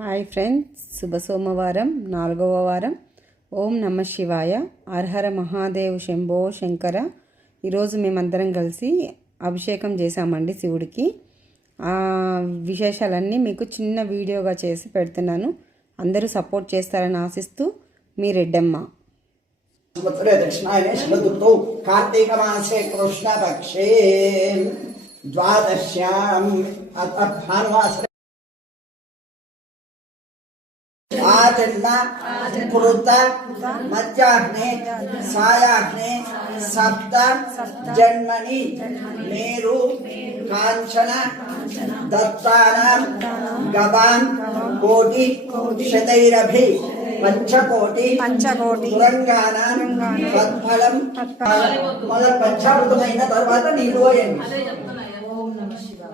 Hi friends శుభ సోమవారం నాలుగవ వారం. ఓం నమ శివాయ. అర్హర మహాదేవ్ శంభో శంకర. ఈరోజు మేమందరం కలిసి అభిషేకం చేశామండి శివుడికి. ఆ విశేషాలన్నీ మీకు చిన్న వీడియోగా చేసి పెడుతున్నాను. అందరూ సపోర్ట్ చేస్తారని ఆశిస్తూ మీ రెడ్డమ్మ. కార్తీక మాసే కృష్ణపక్షే ద్వాదశ్యాం. అత భానువాసరే ఆచండ కృత మధ్యాహ్నే సాయాహ్నే సప్త జన్మని మేరు కాంచన దత్తానాం గవాన్ కోటి శతైరభి పంచకోటి పంచకోటి తెలంగాణ తత్ఫలం మొదలు పంచామృతమైన తర్వాత నీళ్ళు పోయండి సద్యోజాతం ప్రపంచామి సద్యోజాతాయ వై నమో నమః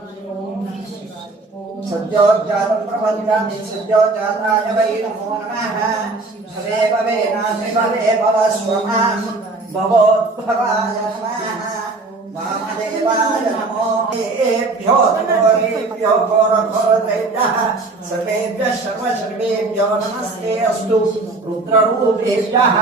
భవే భవే నాసి భవే భవ స్వమ భవోద్భవాయ నమః వామదేవాయ నమో ఏభ్యో ఘోరేభ్యో ఘోర ఘోరదైభ్యः సర్వేభ్యः సర్వ సర్వేభ్యో నమస్తే అస్తు రుద్రరూపేభ్యः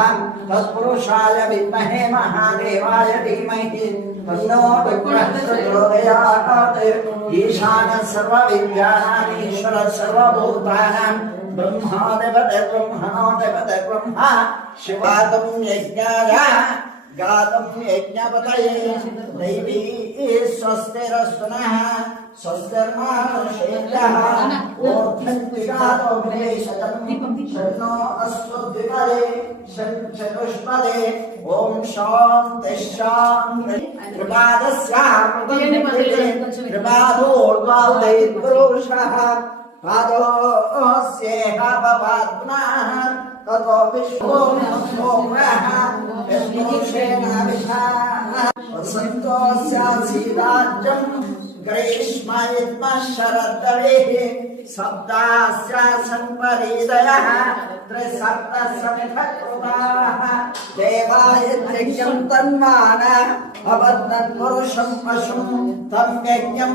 తత్పురుషాయ విద్మహే మహాదేవాయ ధీమహి తన్నో విగ్రహ ప్రచోదయాత్ ఈశాన సర్వ విద్యానాం ईशान सर्व विद्यानां ईश्वर सर्वभूतानां ब्रह्मा शिवातं यज्ञाय गातं यज्ञपतये दैवी स्वस्तिरस्तु అస్వద్విపదే షణ్ చతుష్పదే ఓం శాంతి శాంతి కృపాదస్యామృతమిదే కృపాదోర్వాదైర్పురుషः పాదోస్యేహ భవాత్మనः తతో విశ్వో సోమః యస్పురుషేణ విషాः వసంతోస్యాసీదాజ్యం గ్రీష్మ ఇద్మ శరద్దవేः సప్తాస్య సంపరీదయः త్రిసప్త సమిధకృతాः దేవాయ యజ్ఞం తన్మాన అబద్ధన్ పురుషం పశుం తం యజ్ఞం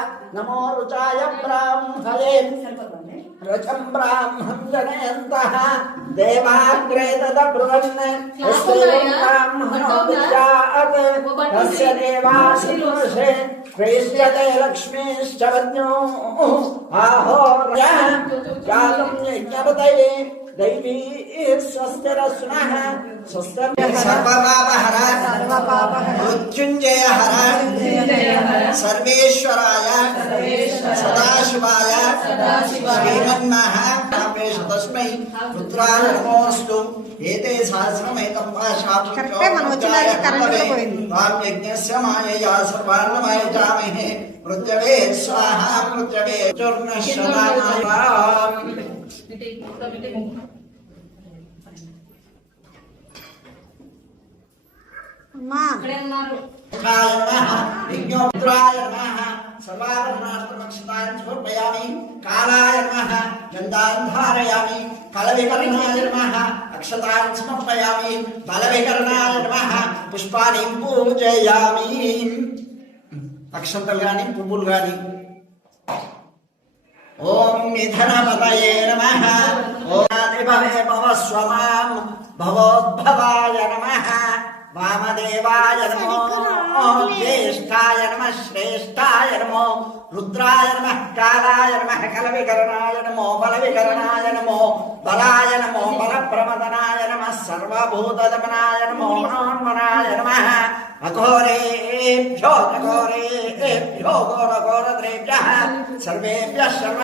नमो रुचाय ब्राह्मणे रचम ब्राह्मण जनयन्तः देवाग्रे तदब्रुवन्। ब्राह्मणोऽभिजात् तस्य देवाशिरुषे प्रेष्यते लक्ष्मीश्च वज्ञो आहोर्य यज्ञपतये మనం వచ్చిన కరెంట్ కూడా పోయింది. యజ్ఞస్య మాయయా సర్వాన్నమయ జామహే మృత్యవే స్వాహ మృత్యవే చుర్ణశతానాయ ఇటు మొత్తం ఇటు. అమ్మా ఇక్కడే ఉన్నారు కాయ నమః విజ్ఞోద్రాయ నమః సర్వాభరణాష్టమక్షతాయ సమర్పయామి కాలాయ నమః గంధాన్ ధారయామి కలవికర్ణాయ నమః అక్షతాన్ సమర్పయామి బలవికర్ణాయ నమః పుష్పాన్ని పూజయామి అక్షంతలు గాని పువ్వులు గాని ఓం నిధనపతయే నమః ఓం ఆదిభవే భవ స్వమాం భవోద్భవాయ నమః వామదేవాయ నమో జ్యేష్ఠాయ నమ శ్రేష్టాయ నమో రుద్రాయ నమ కాలాయ నమ కల వికరణాయ నమో బల వికరణాయ నమో బలాయ నమో బల ప్రమదనాయ నమ సర్వభూతదమనాయ నమో మనోన్మనాయ నమ అఘోరేభ్యో అఘోరేభ్యో ఘోర ఘోరద్రేభ్య సర్వేభ్య సర్వ